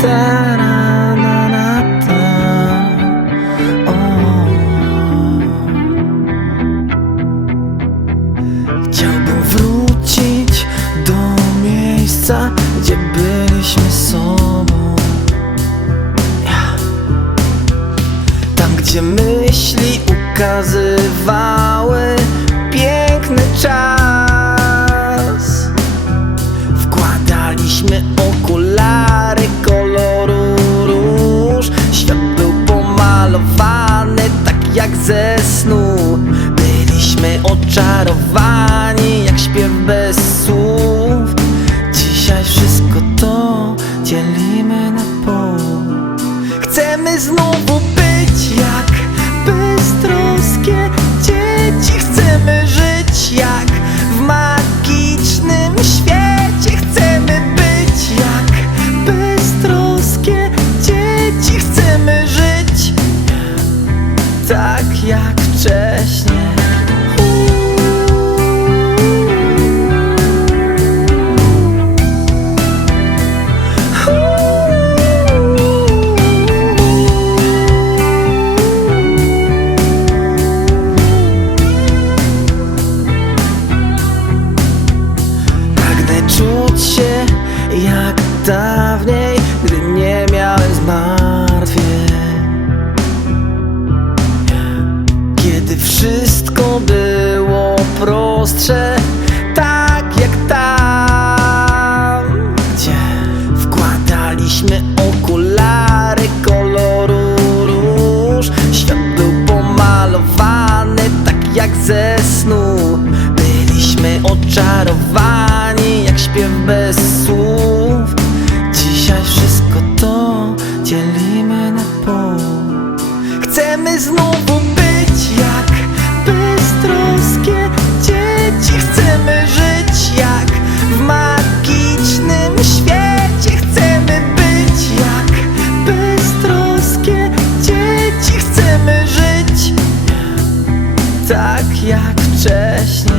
time gdzie myśli ukazywały piękny czas. Wkładaliśmy okulary koloru róż. Świat był pomalowany tak jak ze snu. Byliśmy oczarowani jak śpiew bez słów. Dzisiaj wszystko to dzielimy tak jak wcześniej. Pragnę czuć się jak dawniej, tak jak tam Gdzie wkładaliśmy okulary koloru róż. Świat był pomalowany tak jak ze snu. Byliśmy oczarowani jak śpiew bez słów. Dzisiaj wszystko to dzielimy na pół. Chcemy znowu być jak wcześniej